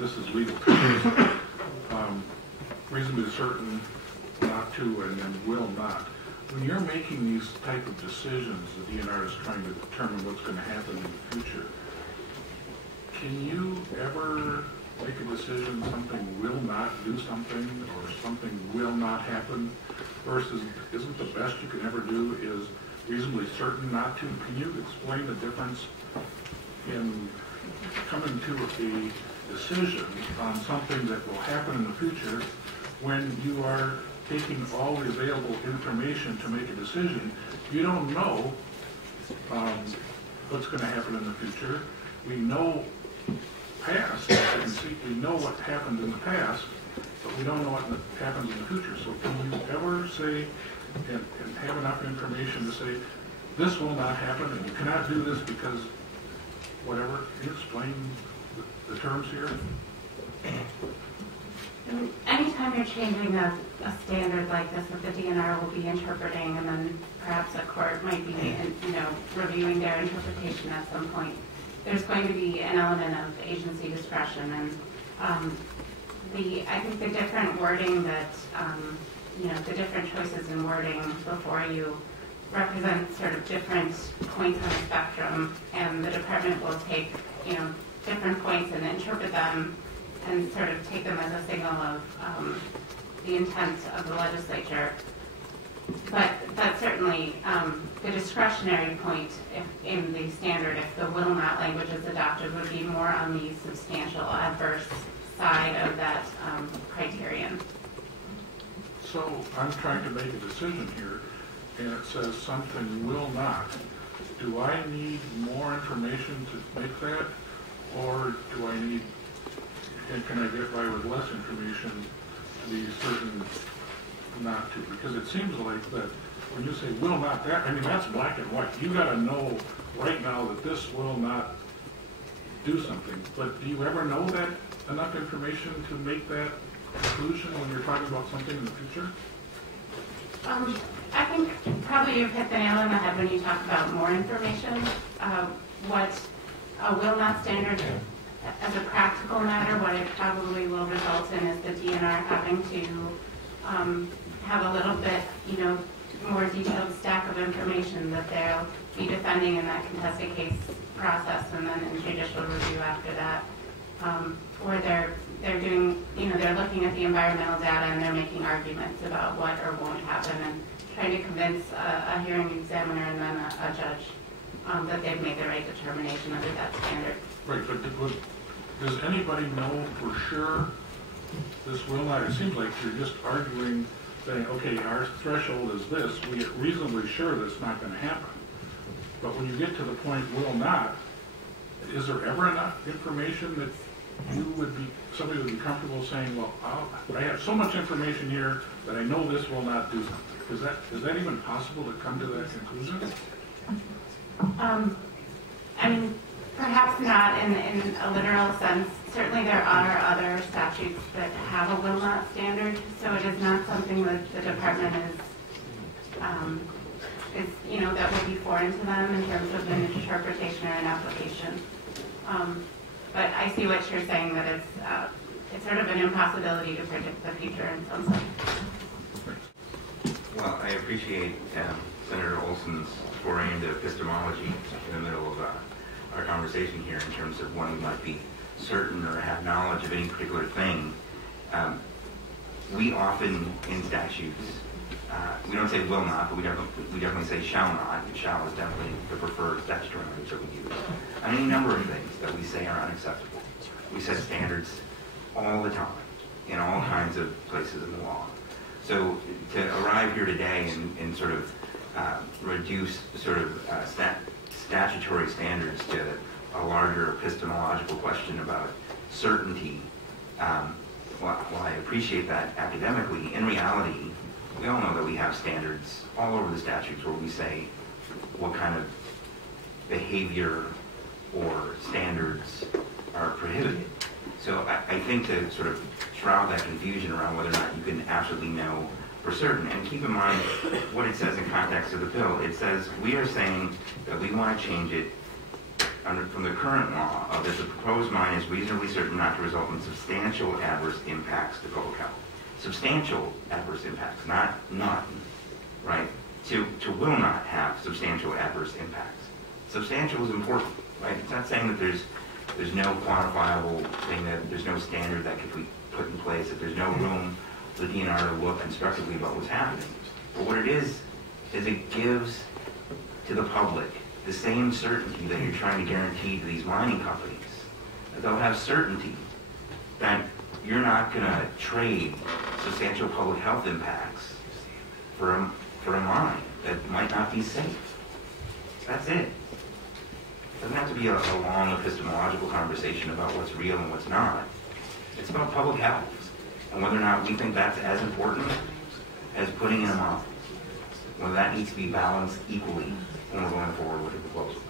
this is legal terms, reasonably certain, not to, and then will not. When you're making these type of decisions, the DNR is trying to determine what's going to happen in the future. Can you ever make a decision something will not do something or something will not happen versus isn't the best you can ever do is reasonably certain not to? Can you explain the difference in coming to a decision on something that will happen in the future when you are taking all the available information to make a decision? You don't know what's going to happen in the future. We know past, we know what happened in the past, but we don't know what happens in the future. So can you ever say and have enough information to say, this will not happen and you cannot do this because whatever? Can you explain the terms here? Anytime you're changing a standard like this that the DNR will be interpreting, and then perhaps a court might be, reviewing their interpretation at some point, there's going to be an element of agency discretion, and I think the different wording that, the different choices in wording before you represent sort of different points on the spectrum, and the department will take, different points and interpret them and sort of take them as a signal of the intent of the legislature. But that's certainly the discretionary point in the standard, if the will not language is adopted, would be more on the substantial adverse side of that criterion. So I'm trying to make a decision here, and it says something will not. Do I need more information to make that, or do I need, and can I get by with less information to be certain not to? Because it seems like that when you say will not, that's black and white. You got to know right now that this will not do something. But do you ever know that enough information to make that conclusion when you're talking about something in the future? I think probably you've hit the nail on the head when you talk about more information. What a will not standard, as a practical matter, what it probably will result in is the DNR having to have a little bit, more detailed stack of information that they'll be defending in that contested case process, and then in judicial review after that, where they're doing, they're looking at the environmental data and they're making arguments about what or won't happen and trying to convince a hearing examiner and then a judge that they've made the right determination under that standard. Right, but does anybody know for sure this will not? It seems like you're just arguing, saying, okay, our threshold is this. We are reasonably sure that's not going to happen. But when you get to the point will not, is there ever enough information that somebody would be comfortable saying, well, I have so much information here that I know this will not do something? Is that even possible to come to that conclusion? Perhaps not in a literal sense. Certainly there are other statutes that have a will not standard, so it is not something that the department is that would be foreign to them in terms of an interpretation or an application. But I see what you're saying, that it's sort of an impossibility to predict the future in some sense. Well, I appreciate Senator Olsen's foray into epistemology in the middle of our conversation here in terms of when we might be certain or have knowledge of any particular thing. We often, in statutes, we don't say will not, but we definitely say shall not. And shall is definitely the preferred statutory language that we use. And any number of things that we say are unacceptable. We set standards all the time in all kinds of places in the law. So to arrive here today and sort of reduce sort of statutory standards to a larger epistemological question about certainty, while I appreciate that academically, in reality, we all know that we have standards all over the statutes where we say what kind of behavior or standards are prohibited. So I think to sort of shroud that confusion around whether or not you can absolutely know for certain, and keep in mind what it says in context of the bill. It says we are saying that we want to change it from the current law that the proposed mine is reasonably certain not to result in substantial adverse impacts to public health. Substantial adverse impacts, not none, right? To will not have substantial adverse impacts. Substantial is important, right? It's not saying that there's no quantifiable thing, that there's no standard that could be put in place, that there's no room for the DNR to look constructively about what's happening. But what it is it gives to the public the same certainty that you're trying to guarantee to these mining companies. That they'll have certainty that you're not going to trade substantial public health impacts for a mine that might not be safe. That's it. It doesn't have to be a long epistemological conversation about what's real and what's not. It's about public health and whether or not we think that's as important as putting in a mine. Whether that needs to be balanced equally when we're going forward with the proposal.